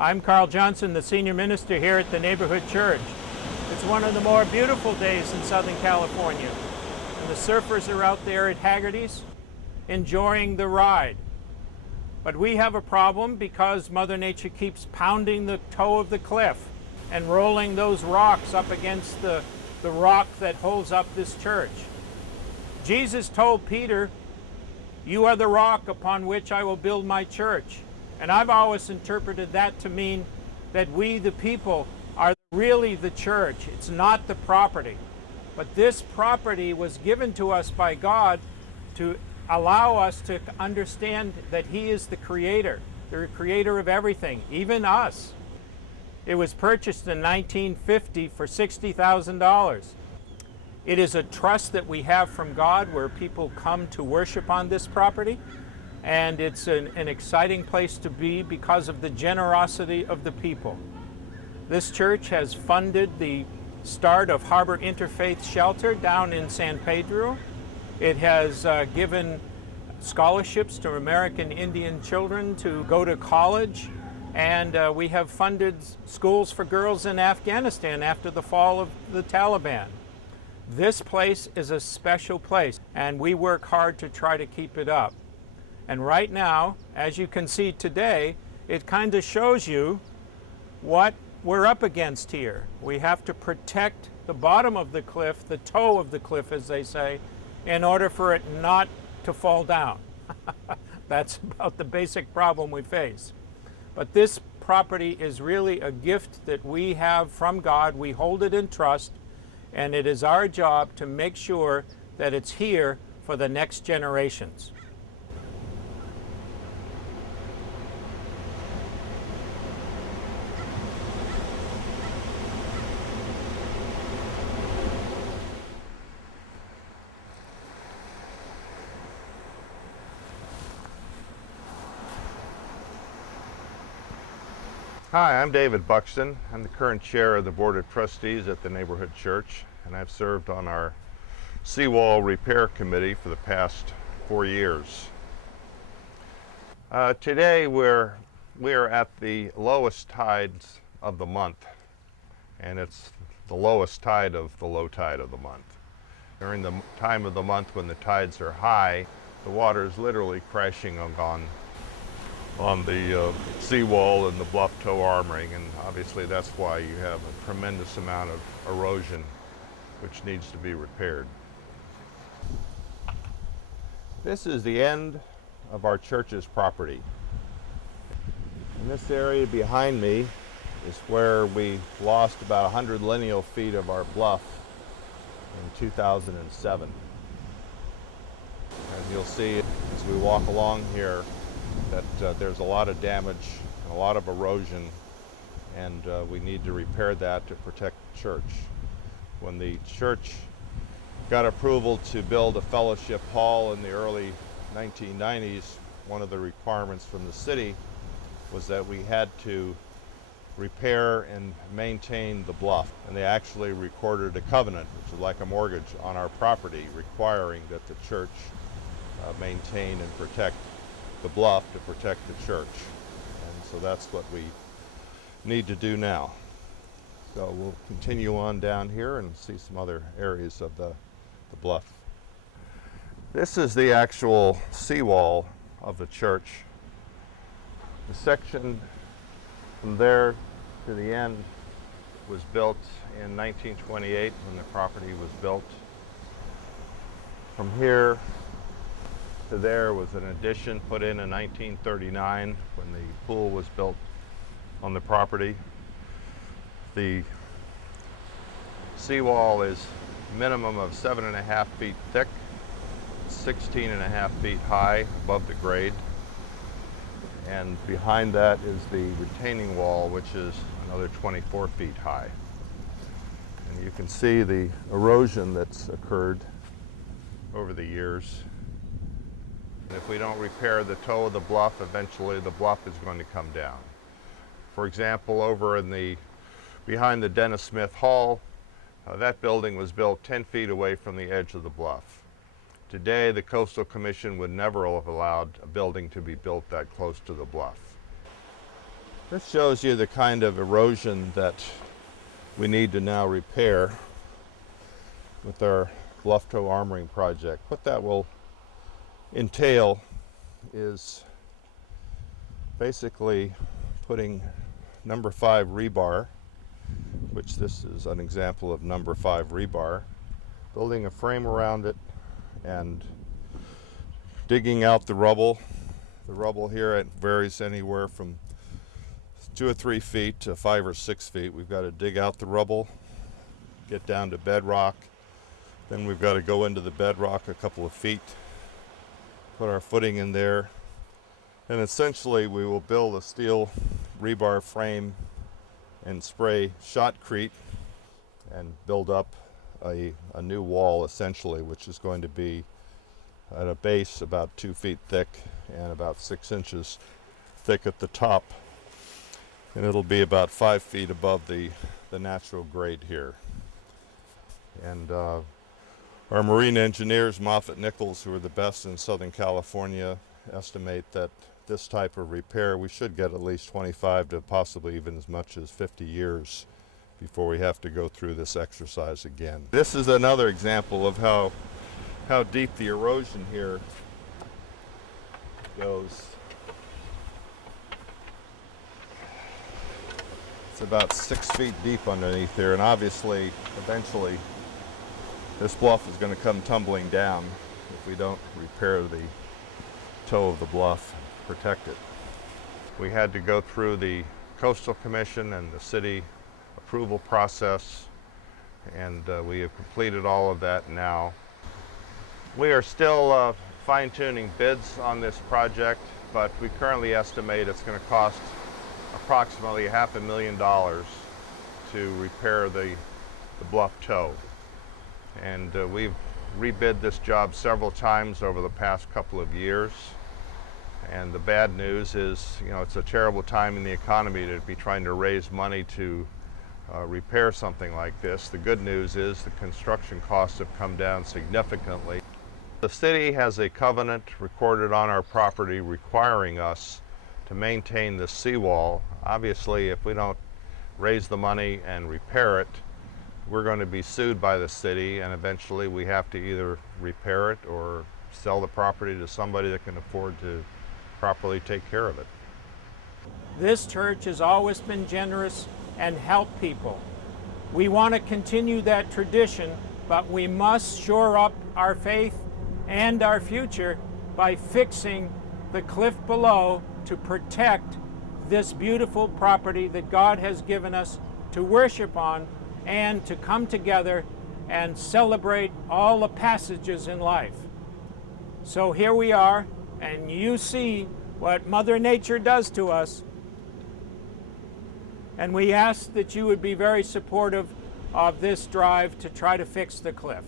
I'm Carl Johnson, the senior minister here at the neighborhood church. It's one of the more beautiful days in Southern California. And the surfers are out there at Haggarty's enjoying the ride. But we have a problem because Mother Nature keeps pounding the toe of the cliff and rolling those rocks up against the rock that holds up this church. Jesus told Peter, "You are the rock upon which I will build my church." And I've always interpreted that to mean that we, the people, are really the church. It's not the property. But this property was given to us by God to allow us to understand that He is the creator of everything, even us. It was purchased in 1950 for $60,000. It is a trust that we have from God where people come to worship on this property. And it's an exciting place to be because of the generosity of the people. This church has funded the start of Harbor Interfaith Shelter down in San Pedro. It has given scholarships to American Indian children to go to college. And we have funded schools for girls in Afghanistan after the fall of the Taliban. This place is a special place, and we work hard to try to keep it up. And right now, as you can see today, it kind of shows you what we're up against here. We have to protect the bottom of the cliff, the toe of the cliff, as they say, in order for it not to fall down. That's about the basic problem we face. But this property is really a gift that we have from God. We hold it in trust, and it is our job to make sure that it's here for the next generations. Hi, I'm David Buxton. I'm the current chair of the Board of Trustees at the Neighborhood Church, and I've served on our seawall repair committee for the past 4 years. Today we are at the lowest tides of the month, and it's the lowest tide of the low tide of the month. During the time of the month when the tides are high, the water is literally crashing on the seawall and the bluff toe armoring, and obviously that's why you have a tremendous amount of erosion which needs to be repaired. This is the end of our church's property. And this area behind me is where we lost about 100 lineal feet of our bluff in 2007. As you'll see as we walk along here, that there's a lot of damage, a lot of erosion, and we need to repair that to protect the church. When the church got approval to build a fellowship hall in the early 1990s, one of the requirements from the city was that we had to repair and maintain the bluff. And they actually recorded a covenant, which is like a mortgage, on our property, requiring that the church maintain and protect the bluff to protect the church. And so that's what we need to do now. So we'll continue on down here and see some other areas of the bluff. This is the actual seawall of the church. The section from there to the end was built in 1928 when the property was built. From here to there was an addition put in 1939 when the pool was built on the property. The seawall is minimum of 7.5 feet thick, 16.5 feet high above the grade. And behind that is the retaining wall, which is another 24 feet high. And you can see the erosion that's occurred over the years. And if we don't repair the toe of the bluff, eventually the bluff is going to come down. For example, over in behind the Dennis Smith Hall, that building was built 10 feet away from the edge of the bluff. Today, the Coastal Commission would never have allowed a building to be built that close to the bluff. This shows you the kind of erosion that we need to now repair with our bluff toe armoring project. What that will entail is basically putting number 5 rebar, which this is an example of number 5 rebar, building a frame around it and digging out the rubble. The rubble here, it varies anywhere from 2 or 3 feet to 5 or 6 feet. We've got to dig out the rubble, get down to bedrock, then we've got to go into the bedrock a couple of feet, put our footing in there, and essentially we will build a steel rebar frame and spray shotcrete and build up a new wall essentially, which is going to be at a base about 2 feet thick and about 6 inches thick at the top, and it'll be about 5 feet above the natural grade here. And our marine engineers, Moffett Nichols, who are the best in Southern California, estimate that this type of repair we should get at least 25 to possibly even as much as 50 years before we have to go through this exercise again. This is another example of how deep the erosion here goes. It's about 6 feet deep underneath there, and obviously eventually this bluff is going to come tumbling down if we don't repair the toe of the bluff, protect it. We had to go through the Coastal Commission and the city approval process, and we have completed all of that now. We are still fine-tuning bids on this project, but we currently estimate it's going to cost approximately $500,000 to repair the bluff toe. And we've rebid this job several times over the past couple of years. And the bad news is, you know, it's a terrible time in the economy to be trying to raise money to repair something like this. The good news is the construction costs have come down significantly. The city has a covenant recorded on our property requiring us to maintain the seawall. Obviously, if we don't raise the money and repair it, we're going to be sued by the city, and eventually we have to either repair it or sell the property to somebody that can afford to properly take care of it. This church has always been generous and helped people. We want to continue that tradition, but we must shore up our faith and our future by fixing the cliff below to protect this beautiful property that God has given us to worship on and to come together and celebrate all the passages in life. So here we are, and you see what Mother Nature does to us. And we ask that you would be very supportive of this drive to try to fix the cliff.